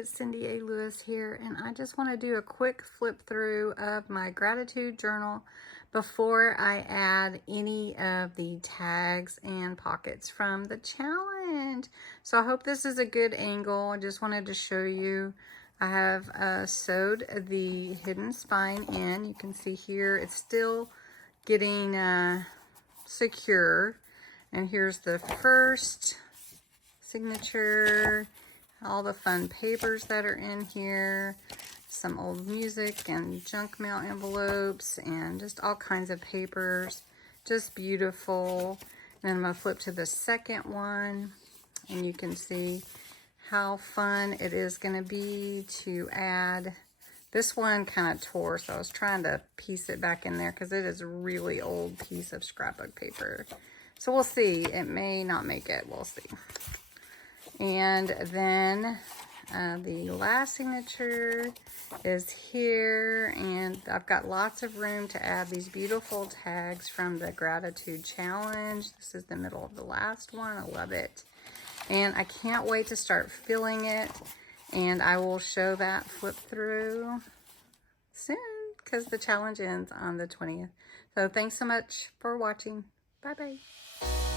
it's Cindy A. Lewis here, and I just want to do a quick flip through of my gratitude journal before I add any of the tags and pockets from the challenge. So I hope this is a good angle. I just wanted to show you. I have sewed the hidden spine in. You can see here it's still getting secure. And here's the first signature, all the fun papers that are in here, some old music and junk mail envelopes, and just all kinds of papers. Just beautiful. And then I'm going to flip to the second one, and you can see how fun it is going to be to add. This one kind of tore, so I was trying to piece it back in there because it is a really old piece of scrapbook paper. So we'll see. It may not make it. We'll see. And then the last signature is here, and I've got lots of room to add these beautiful tags from the gratitude challenge. This is the middle of the last one. I love it. And I can't wait to start filling it, and I will show that flip through soon because the challenge ends on the 20th. So thanks so much for watching. Bye-bye.